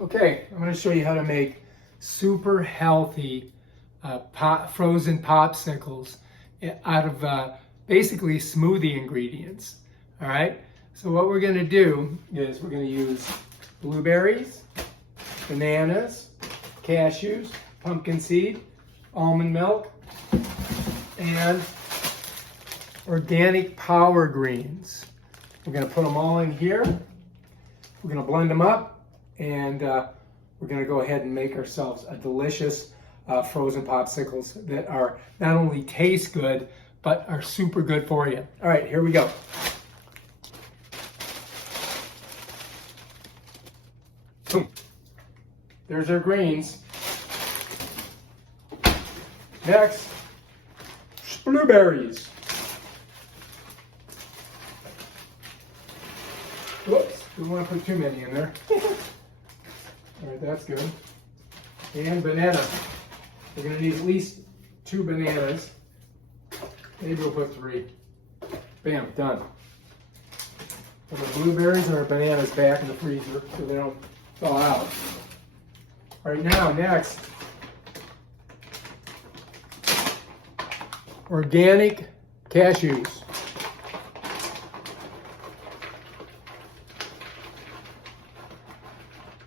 Okay, I'm going to show you how to make super healthy frozen popsicles out of basically smoothie ingredients. All right, so what we're going to do is we're going to use blueberries, bananas, cashews, pumpkin seed, almond milk, and organic power greens. We're going to put them all in here. We're going to blend them up, and we're going to go ahead and make ourselves a delicious frozen popsicles that are not only taste good, but are super good for you. All right, here we go. Boom. There's our greens. Next, blueberries. Whoops, didn't want to put too many in there. All right, that's good. And banana. We're going to need at least 2 bananas. Maybe we'll put 3. Bam, done. Put the blueberries and our bananas back in the freezer so they don't thaw out. All right, now next, organic cashews.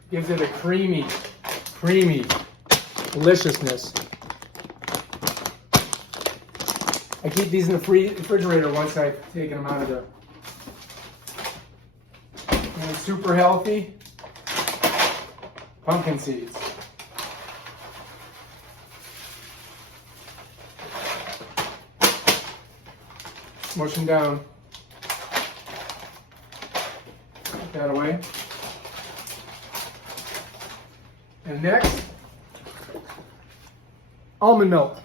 Gives it a creamy deliciousness. I keep these in the refrigerator once I've taken them out of there. And super healthy pumpkin seeds. Smush them down. Put that away. And next, almond milk.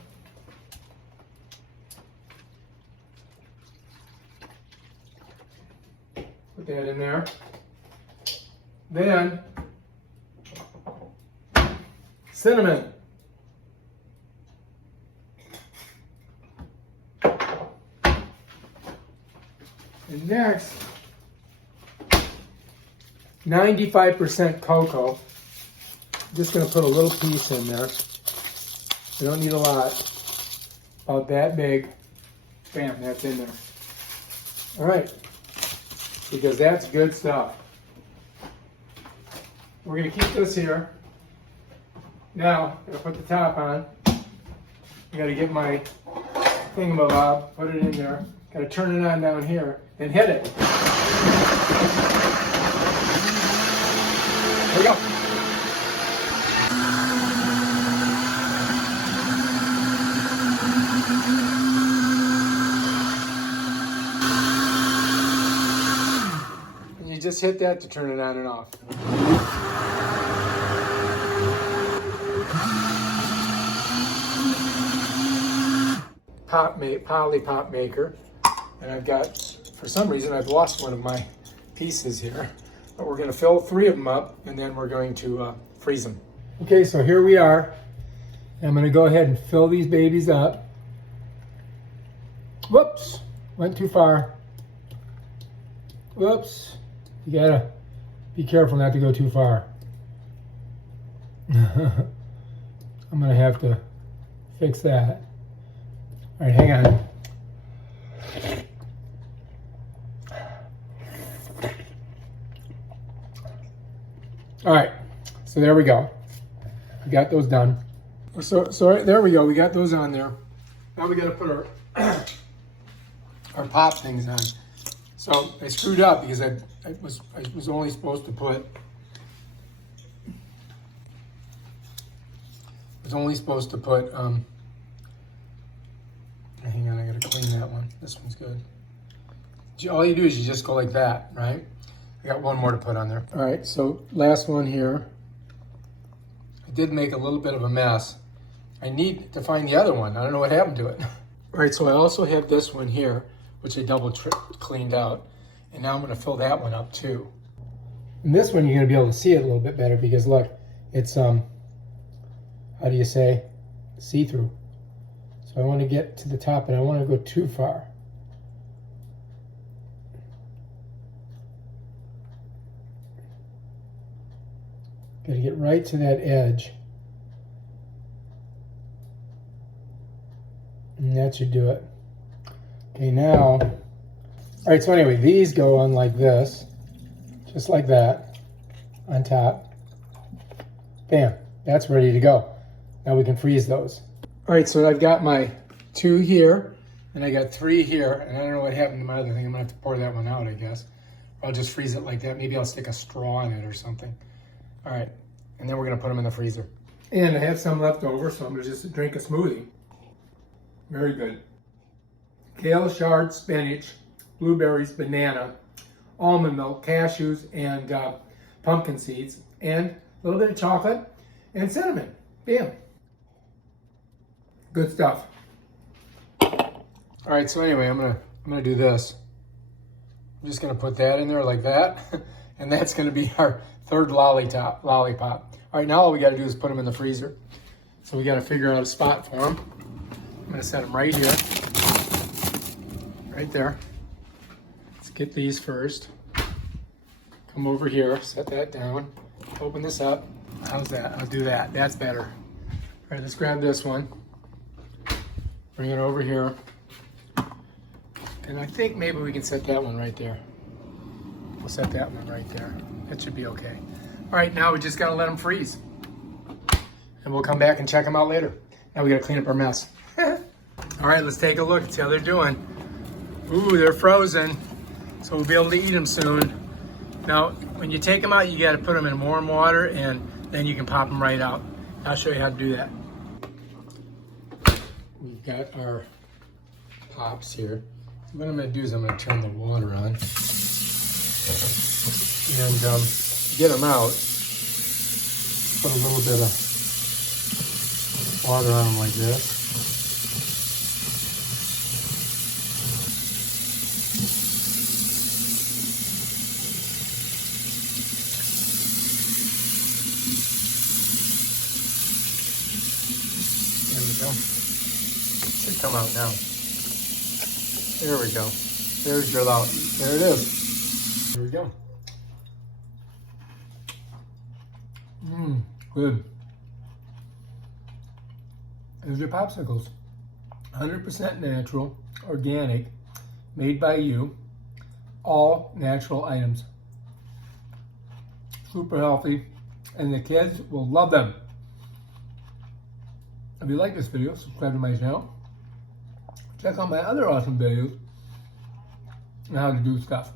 Put that in there. Then, cinnamon. And next, 95% cocoa. I'm just going to put a little piece in there. We don't need a lot. About that big. Bam, that's in there. All right. Because that's good stuff. We're going to keep this here. Now, I'm going to put the top on. I got to get my thingamabob, put it in there. Got to turn it on down here and hit it. There we go. You just hit that to turn it on and off. Poly pop maker. And I've got, for some reason, I've lost one of my pieces here. But we're going to fill 3 of them up, and then we're going to freeze them. Okay, so here we are. I'm going to go ahead and fill these babies up. Whoops, went too far. Whoops. You gotta be careful not to go too far. I'm gonna have to fix that. All right, hang on. All right, so there we go. We got those done. So right, there we go. We got those on there. Now we gotta put our pop things on. So I screwed up because I was only supposed to put hang on, I gotta clean that one. This one's good. All you do is you just go like that, right? I got one more to put on there. All right, so last one here. I did make a little bit of a mess. I need to find the other one. I don't know what happened to it. All right, so I also have this one here, which I double cleaned out. And now I'm gonna fill that one up too. And this one you're gonna be able to see it a little bit better because look, it's, how do you say, see-through. So I wanna get to the top, but I don't wanna go too far. Got to get right to that edge. And that should do it. Okay, now, all right, so anyway, these go on like this, just like that, on top. Bam, that's ready to go. Now we can freeze those. All right, so I've got my 2 here, and I got 3 here, and I don't know what happened to my other thing. I'm gonna have to pour that one out, I guess. Or I'll just freeze it like that. Maybe I'll stick a straw in it or something. All right, and then we're gonna put them in the freezer. And I have some left over, so I'm gonna just drink a smoothie. Very good. Kale, chard, spinach, blueberries, banana, almond milk, cashews, and pumpkin seeds, and a little bit of chocolate and cinnamon. Bam. Good stuff. All right, so anyway, I'm gonna do this. I'm just gonna put that in there like that, and that's gonna be our 3rd lollipop. All right, now all we gotta do is put them in the freezer. So we gotta figure out a spot for them. I'm gonna set them right here, right there. Let's get these first. Come over here, set that down, open this up. How's that? I'll do that, that's better. All right, let's grab this one. Bring it over here. And I think maybe we can set that one right there. We'll set that one right there. That should be okay. All right, now we just gotta let them freeze. And we'll come back and check them out later. Now we gotta clean up our mess. All right, let's take a look and see how they're doing. Ooh, they're frozen, so we'll be able to eat them soon. Now, when you take them out, you gotta put them in warm water, and then you can pop them right out. I'll show you how to do that. We've got our pops here. What I'm gonna do is I'm gonna turn the water on and get them out. Put a little bit of water on them like this. There we go. Should come out now. There we go. There's your lollipop. There it is. There we go. Good. There's your popsicles. 100% natural, organic, made by you, all natural items. Super healthy, and the kids will love them. If you like this video, subscribe to my channel. Check out my other awesome videos on how to do stuff.